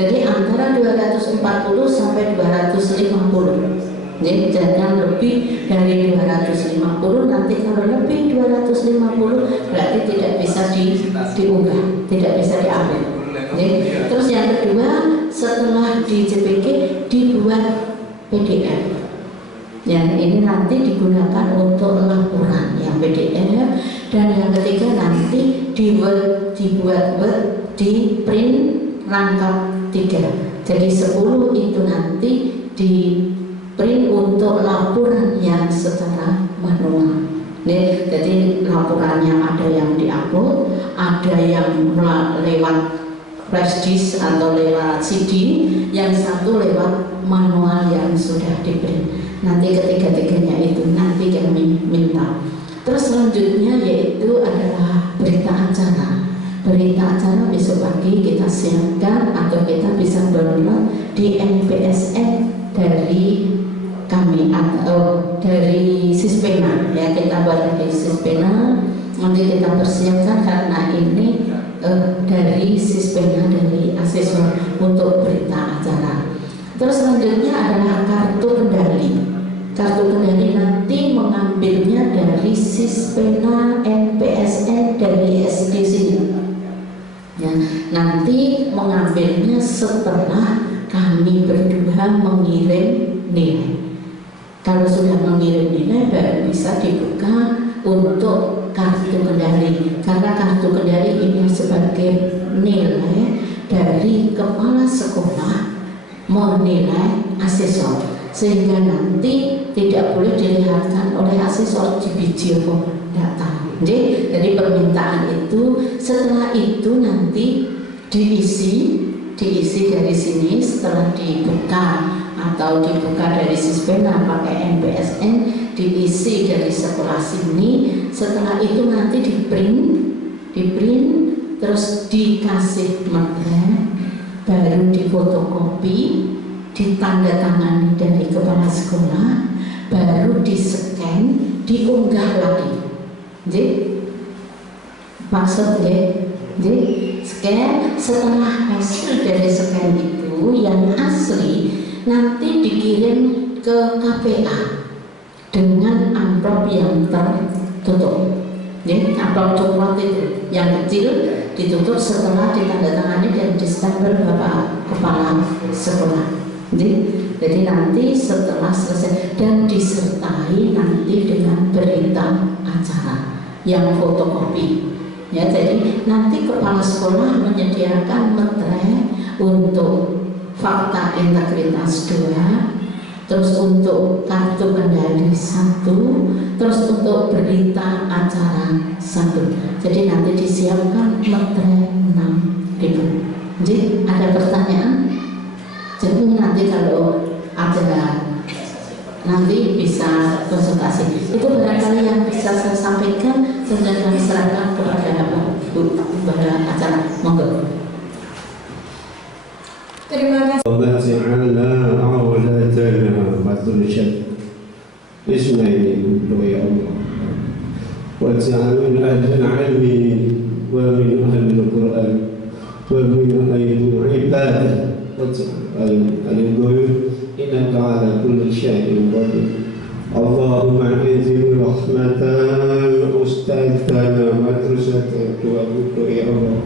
Jadi antara 240 sampai 250. Jangan lebih dari 250. Nanti kalau lebih 250 berarti tidak bisa diunggah, tidak bisa diambil. Terus yang kedua, setelah di JPG dibuat PDF. Yang ini nanti digunakan untuk laporan yang PDF. Dan yang ketiga nanti dibuat Word, di print rangkap 3. Jadi 10 itu nanti di print untuk laporan yang secara manual. Jadi laporannya ada yang diupload, ada yang lewat flash disk atau lewat CD, yang satu lewat manual yang sudah di print. Nanti ketiga-tiganya itu nanti kami minta. Terus selanjutnya yaitu adalah berita acara. Berita acara besok pagi kita siapkan atau kita bisa download di MPSN dari kami atau dari Sispena ya, kita buat dari Sispena. Nanti kita persiapkan karena ini dari Sispena, dari asesor untuk berita acara. Terus selanjutnya adalah kartu kendali. Kartu kendali nanti mengambilnya dari Sispena MPSN dari SD sini. Ya, nanti mengambilnya setelah kami berdua mengirim nilai. Kalau sudah mengirim nilai baru bisa dibuka untuk kartu kendali. Karena kartu kendali ini sebagai nilai dari kepala sekolah menilai asesor, sehingga nanti tidak boleh dilihatkan oleh asesor di video data. Jadi permintaan itu, setelah itu nanti diisi dari sini setelah dibuka atau dibuka dari Sispena pakai MPSN, diisi dari sekolah sini. Setelah itu nanti di print terus dikasih materi, baru difotokopi, ditandatangani dari kepala sekolah, baru di-scan, diunggah lagi. Jadi maksud jadi scan, setelah hasil dari scan itu yang asli nanti dikirim ke KPA dengan amplop yang tertutup. Jadi amplop coklat itu yang kecil ditutup setelah ditandatangani dan distempel Bapak Kepala Sekolah. Jadi nanti setelah selesai dan disertai nanti dengan berita acara yang fotokopi. Ya, jadi nanti kepala sekolah menyediakan materai untuk fakta integritas 2, terus untuk kartu kendali 1, terus untuk berita acara 1. Jadi nanti disiapkan materai 6.000. Jadi ada pertanyaan? Jadi nanti kalau ada nanti bisa konsultasi. Itu barangkali yang bisa saya sampaikan dan kami serahkan kepada Bapak Ibu pada acara. Monggo. Terima kasih. وجعلنا أولادنا مدرجة اسمعي يا الله واجعل من أهل العلم ومن أهل القرآن ومن أهل العبادة واجعل الغيوب إنك على كل شيء قدير اللهم أنزل رحمة أستاذنا مدرسة وأبوك يا الله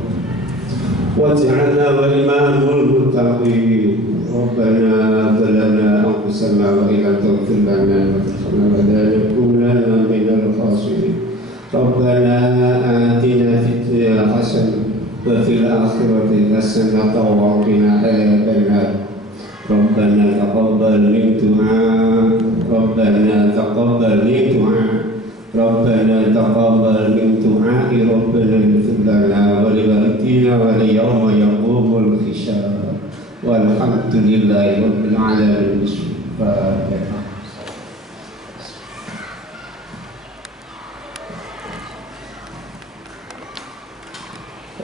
واجعلنا والإمام المتقين ربنا ظلمنا أنفسنا وإن لم تغفر لنا وترحمنا لنكونن من الخاسرين ربنا آتنا في الدنيا حسنة وفي الآخرة حسنة وقنا عذاب النار ربنا تقبل من دعاء ربنا تقبل من دعاء ربنا تقبل من دعاء ربنا اغفر لنا ولوالدينا وليوم يقوم الحساب والحمد لله رب العالمين. الفاتحة.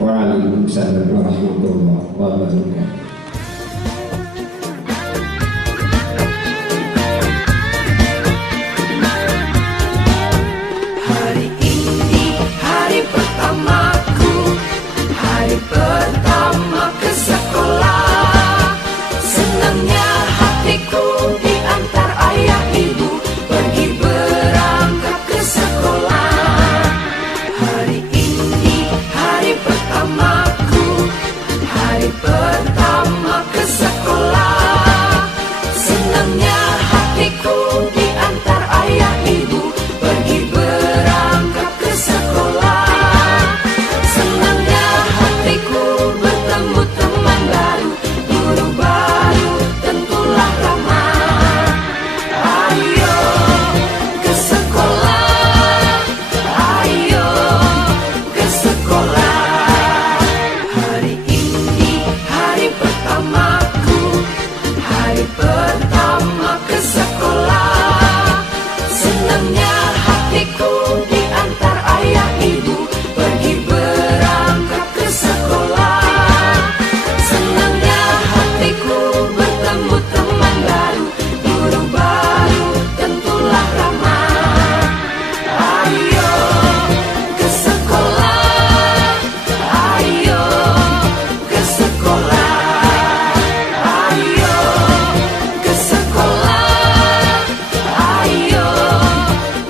وعليكم السلام ورحمة الله وبركاته. Pertama ke sekolah, senangnya hatiku diantar ayah ibu pergi berangkat ke sekolah. Hari ini hari pertamaku, hari pertama ke sekolah, senangnya hatiku diantar ayah ibu pergi berangkat ke sekolah. Bertemu teman baru, guru baru, tentulah ramah. Ayo ke sekolah, ayo ke sekolah. Hari ini hari pertamaku, hari pertama ke sekolah. Senangnya hatiku diantar ayah ibu pergi berangkat ke sekolah. Bertemu teman baru, guru baru, tentulah ramah. Ayo ke sekolah, ayo ke sekolah, ayo ke sekolah, ayo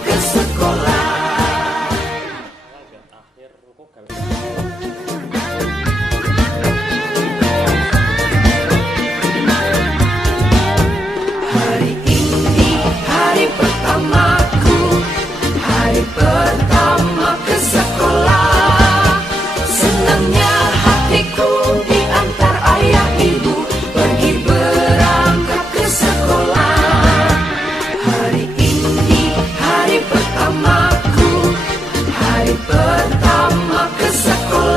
ke sekolah. Hari ini hari pertamaku, hari pertama ke sekolah. Senangnya hatiku diantar ayah ibu pergi berangkat ke sekolah. Hari ini hari pertamaku, hari pertama ke sekolah.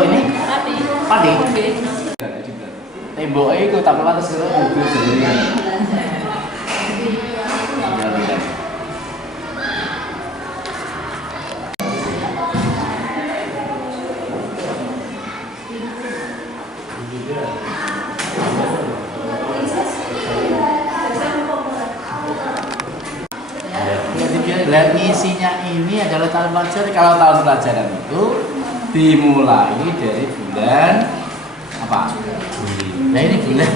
Kok ini? Padi. Temboknya itu tapi atas itu mobil sendiri. Dan isinya ini adalah tahun pelajaran. Kalau tahun pelajaran itu dimulai dari bulan apa? Juli. Nah ini bulan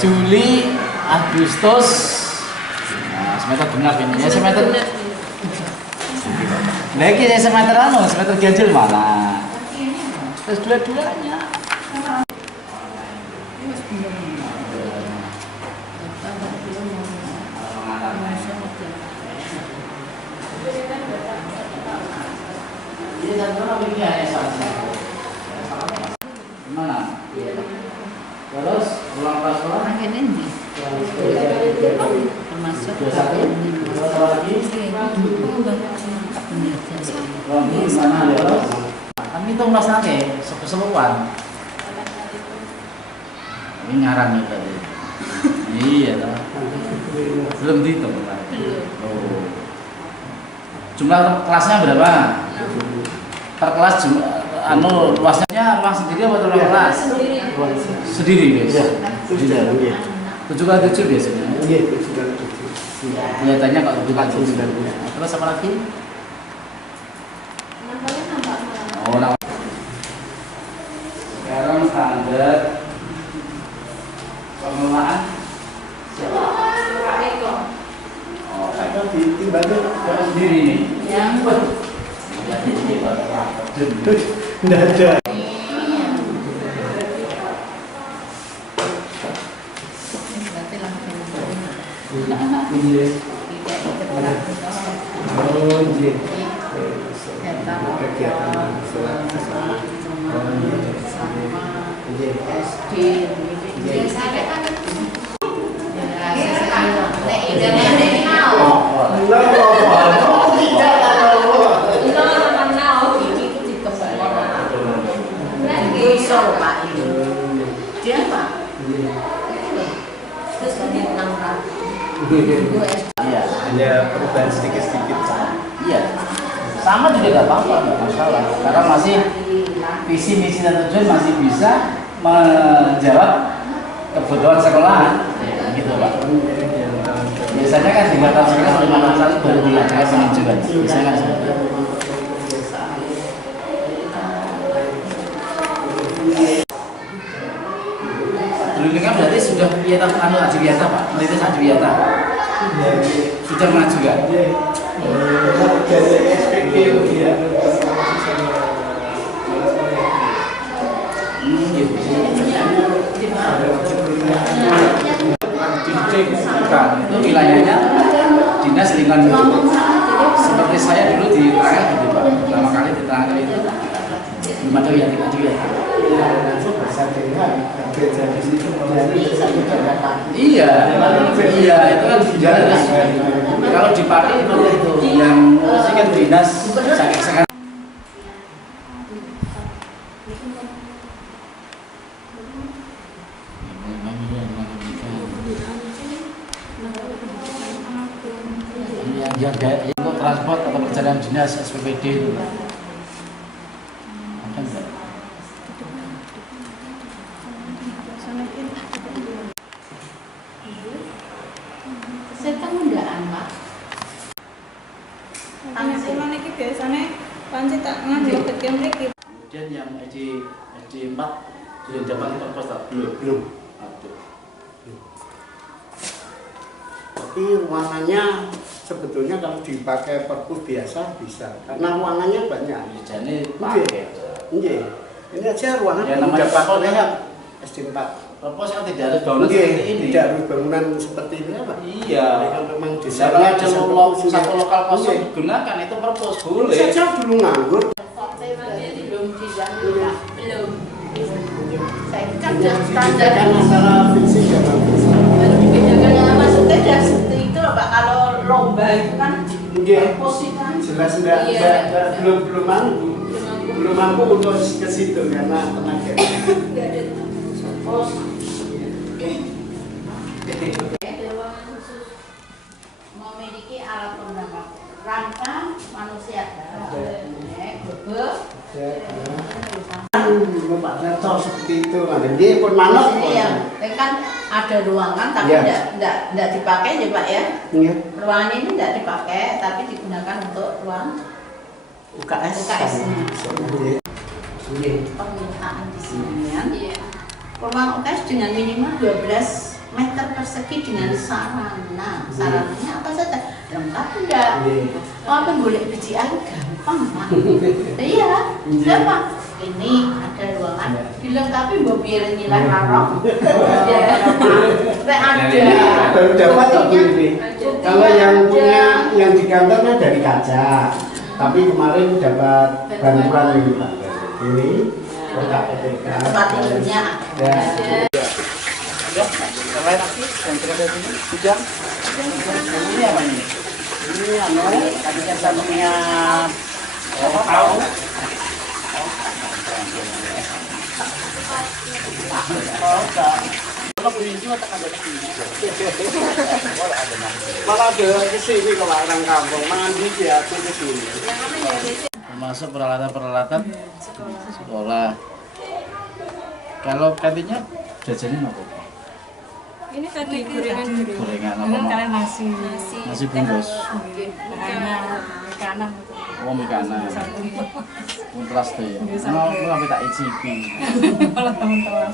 Juli, Agustus. Nah, semester genap ini ya semester. Lagi saya semester semester ganjil mana? Terus dua-duanya. Mana? Terus ulang pas ulang ini termasuk lagi kami itu masanya sepuan ini ngarang nih tadi. Iya toh. Belum dihitung kan? Oh. Jumlah kelasnya berapa? Per kelas luasnya ruang sendiri atau ruang kelas? Sendiri guys. Sendiri. 7x7 biasanya. Iya, 7x7. Kelihatannya kalau 7x7. Terus apa lagi? Oh, sekarang standar pengelolaan siapa? Oh, saya ditimbangi sendiri nih. Yang tidak ada. Iya, hanya perubahan sedikit-sedikit. Iya, sama juga nggak apa-apa, nggak masalah. Karena masih visi misi dan tujuan masih bisa menjawab kebutuhan sekolahan, gitu Pak. Biasanya kan di mata sekolah 5 kali baru dilakukan penunjukan. Biasanya kan seperti itu. Ini kan berarti sudah Wiyata Adiwiyata Pak, menitis Adiwiyata sudah maju juga. Itu wilayahnya dinas lingkungan hidup. Seperti saya dulu di Terangkat gitu Pak, pertama kali di Terangkat itu belum ada Adiwiyata. Iya, itu kan jalan. Kalau di Pati itu yang kan dinas sakit. Yang itu transport atau perjalanan dinas SPPD itu. Ada enggak? Kemudian yang SD 4 sudah dapat perpos tak? Belum. Tapi ruangannya sebetulnya kalau dipakai perpus biasa bisa, karena ruangannya banyak. Jadi pakai. Iya. Ini aja ruangan yang namanya perpos ya SD 4. Perpos kan tidak harus bangunan seperti ini. Tidak harus bangunan seperti ini apa? Iya. Kalau memang desainnya ada satu lokal kosong digunakan itu perpos boleh. Saja dulu nganggur. Belum. Saya kan sudah standar antara fisik dan baru dibedakan maksudnya sudah seperti itu loh Pak. Kalau lomba itu kan perpos itu kan jelas belum belum mampu untuk ke situ karena tenaga. Nggak ada Oh, Dewan khusus memiliki alat penambang rangka manusia Bapak Dato seperti itu, dia pun manut. Ini yang kan ada ruangan tapi tidak dipakai ya Pak ya. Iya. Ruangan ini tidak dipakai tapi digunakan untuk ruang UKS. UKS-nya. Permintaan di sini ya. Ruang UKS dengan minimal 12 meter persegi dengan sarana. Sarananya apa saja? Lengkap enggak? Oh, boleh biji air gampang Pak. Iya, siapa? Ini ada ruangan dilengkapi mobil nyilah rarok. Ada. Baru dapat ini. Kalau yang punya yang di kantornya dari kaca, tapi kemarin dapat bantuan ini Pak. Ini lengkap PTK. Tempat tidurnya ada. Yang lain lagi yang terkait ini hujan. Ini apa ini? Ini tadinya saya punya tahu. Kalau punya juga tak ada sini. Malah ada ke sini kalau orang kampung mandi ya ke sini. Termasuk peralatan-peralatan sekolah. Kalau kantinnya jajanin apa? Ini tadi gorengan Gorengan apa? Kalian nasi bungkus. kanan Oh, mie kanan. Kontras tuh ya. Mau aku sampai tak icipi. kalau teman-teman